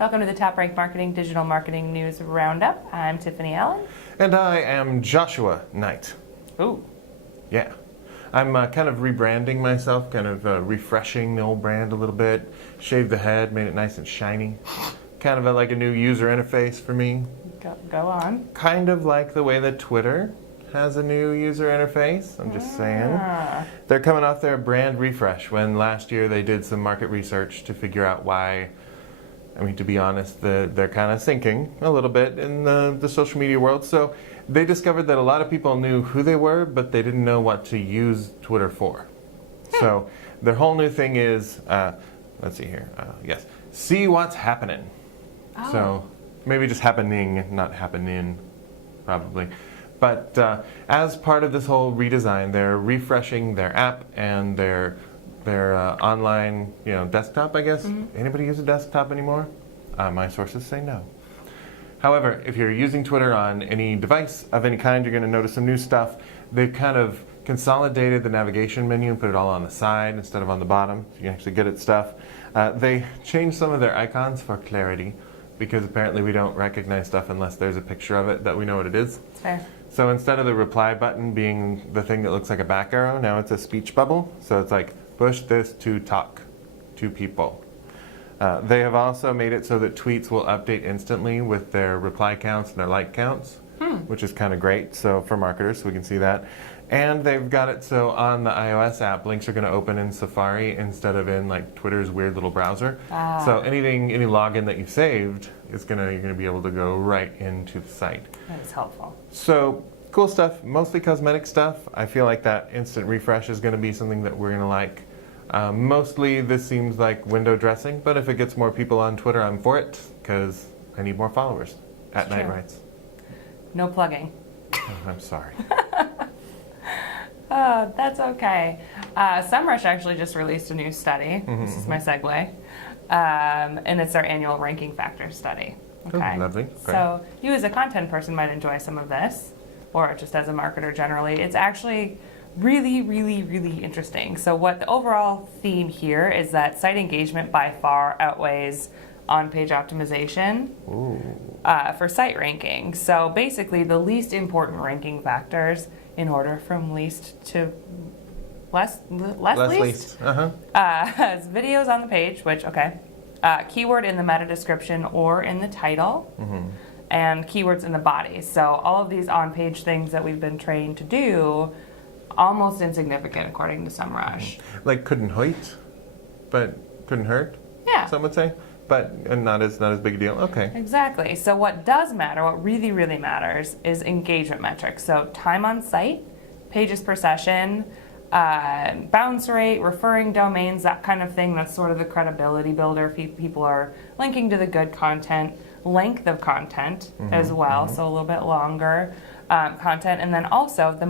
Welcome to the TopRank Marketing Digital Marketing News Roundup. I'm Tiffani Allen. And I am Joshua Nite. Ooh. Yeah. I'm kind of rebranding myself, kind of refreshing the old brand a little bit. Shaved the head, made it nice and shiny. Kind of like a new user interface for me. Go on. Kind of like the way that Twitter has a new user interface. I'm just saying. They're coming off their brand refresh when last year they did some market research to figure out why. I mean, to be honest, they're kind of sinking a little bit in the social media world. So they discovered that a lot of people knew who they were, but they didn't know what to use Twitter for. So their whole new thing is, let's see here, yes, see what's happening. Oh. So maybe just happening, not happening, probably. But as part of this whole redesign, they're refreshing their app and their online, desktop, I guess. Mm-hmm. Anybody use a desktop anymore? My sources say no. However, if you're using Twitter on any device of any kind, you're going to notice some new stuff. They've kind of consolidated the navigation menu and put it all on the side instead of on the bottom, so you can actually get at stuff. They changed some of their icons for clarity, because apparently we don't recognize stuff unless there's a picture of it that we know what it is. Fair. So instead of the reply button being the thing that looks like a back arrow, now it's a speech bubble. So it's like, push this to talk to people. They have also made it so that tweets will update instantly with their reply counts and their like counts, which is kind of great. So for marketers, so we can see that. And they've got it so on the iOS app, links are going to open in Safari instead of in like Twitter's weird little browser. So any login that you saved is you're going to be able to go right into the site. That is helpful. So cool stuff, mostly cosmetic stuff. I feel like that instant refresh is going to be something that we're going to like. Mostly this seems like window dressing, but if it gets more people on Twitter, I'm for it, because I need more followers. At Nite writes. No plugging. Oh, I'm sorry. That's okay. SEMrush actually just released a new study. This is my segue. And it's their annual ranking factor study. Okay. Oh, lovely. Okay. So you as a content person might enjoy some of this, or just as a marketer generally. It's actually really, really, really interesting. So what the overall theme here is that site engagement by far outweighs on-page optimization for site ranking. So basically the least important ranking factors in order from least to less least. Is videos on the page, which, keyword in the meta description or in the title, and keywords in the body. So all of these on-page things that we've been trained to do, almost insignificant according to SEMrush. Like couldn't hurt, but couldn't hurt. Yeah. Some would say, but not as big a deal. Okay. Exactly. So what does matter, what really, really matters, is engagement metrics. So time on site, pages per session, bounce rate, referring domains, that kind of thing. That's sort of the credibility builder. People are linking to the good content, length of content as well, so a little bit longer content. And then also the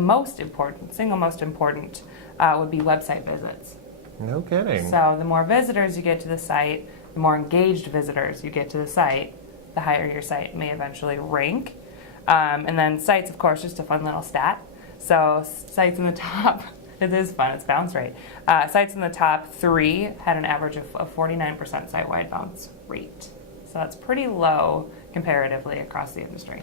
single most important would be website visits. No kidding. So the more visitors you get to the site, the more engaged visitors you get to the site, the higher your site may eventually rank. And then sites, of course, just a fun little stat. So sites in the top, it is fun, it's bounce rate. Sites in the top 3 had an average of 49% site-wide bounce rate. So that's pretty low comparatively across the industry.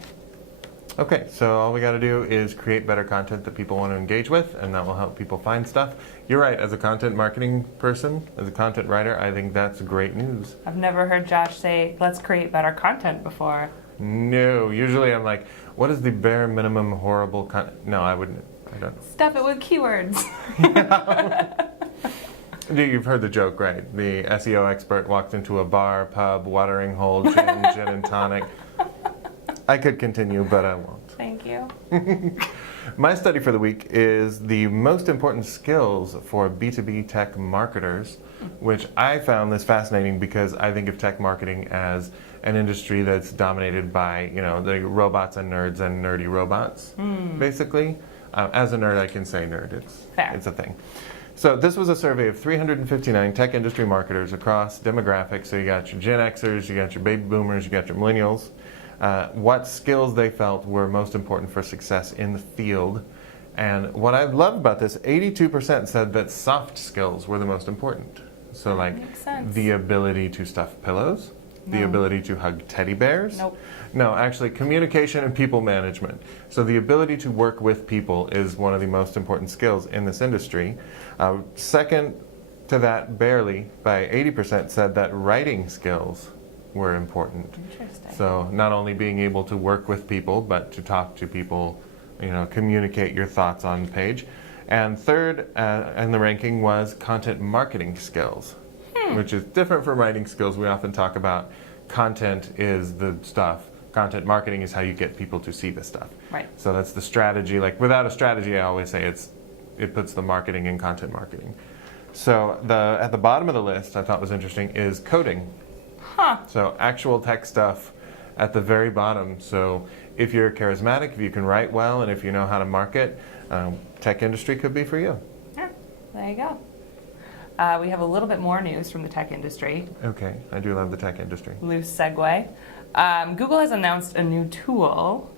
Okay, so all we got to do is create better content that people want to engage with, and that will help people find stuff. You're right, as a content marketing person, as a content writer, I think that's great news. I've never heard Josh say, let's create better content before. No, usually I'm like, what is the bare minimum horrible content? No, I wouldn't. I don't. Stuff it with keywords. You've heard the joke, right? The SEO expert walked into a bar, pub, watering hole, gin and tonic. I could continue, but I won't. Thank you. My study for the week is the most important skills for B2B tech marketers, which I found this fascinating because I think of tech marketing as an industry that's dominated by, the robots and nerdy robots, basically. As a nerd, I can say nerd. It's a thing. So this was a survey of 359 tech industry marketers across demographics. So you got your Gen Xers, you got your baby boomers, you got your millennials. What skills they felt were most important for success in the field. And what I love about this, 82% said that soft skills were the most important. So like the ability to stuff pillows, the No. ability to hug teddy bears. Nope. No, actually, communication and people management. So the ability to work with people is one of the most important skills in this industry. Second to that, barely, by 80% said that writing skills were important. Interesting. So not only being able to work with people, but to talk to people, communicate your thoughts on page. And third in the ranking was content marketing skills, which is different from writing skills. We often talk about content is the stuff. Content marketing is how you get people to see the stuff. Right. So that's the strategy. Like without a strategy, I always say it puts the marketing in content marketing. So at the bottom of the list, I thought was interesting, is coding. Huh. So actual tech stuff at the very bottom. So if you're charismatic, if you can write well, and if you know how to market, tech industry could be for you. Yeah, there you go. We have a little bit more news from the tech industry. Okay, I do love the tech industry. Loose segue. Google has announced a new tool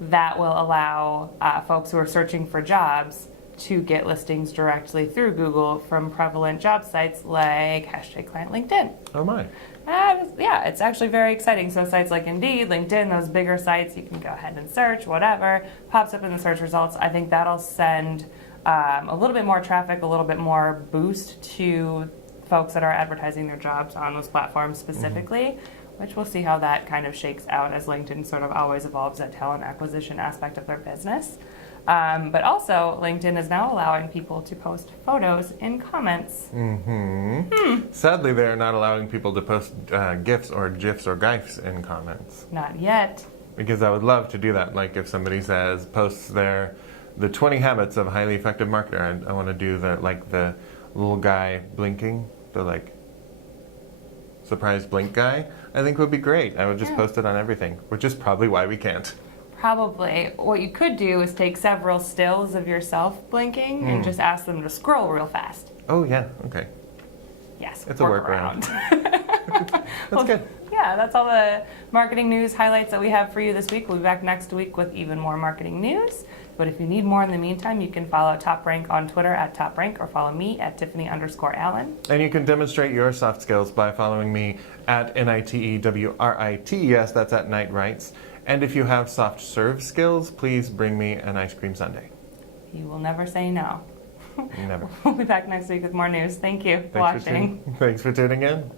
that will allow folks who are searching for jobs to get listings directly through Google from prevalent job sites like #client LinkedIn. Oh my. Yeah, it's actually very exciting. So sites like Indeed, LinkedIn, those bigger sites, you can go ahead and search, whatever, pops up in the search results. I think that'll send a little bit more traffic, a little bit more boost to folks that are advertising their jobs on those platforms specifically, which we'll see how that kind of shakes out as LinkedIn sort of always evolves that talent acquisition aspect of their business. But also, LinkedIn is now allowing people to post photos in comments. Sadly, they're not allowing people to post GIFs or GIFs or GIFs in comments. Not yet. Because I would love to do that. Like if somebody posts the 20 habits of a highly effective marketer, I want to do the little guy blinking, the surprise blink guy. I think would be great. I would just post it on everything, which is probably why we can't. Probably. What you could do is take several stills of yourself blinking and just ask them to scroll real fast. Oh yeah, okay. Yes, It's a workaround. That's good. Yeah, that's all the marketing news highlights that we have for you this week. We'll be back next week with even more marketing news. But if you need more in the meantime, you can follow TopRank on Twitter at TopRank or follow me at Tiffani_Allen. And you can demonstrate your soft skills by following me at NITEWRITES, that's at Nite Writes. And if you have soft serve skills, please bring me an ice cream sundae. You will never say no. Never. We'll be back next week with more news. Thank you for watching. Thanks for tuning in.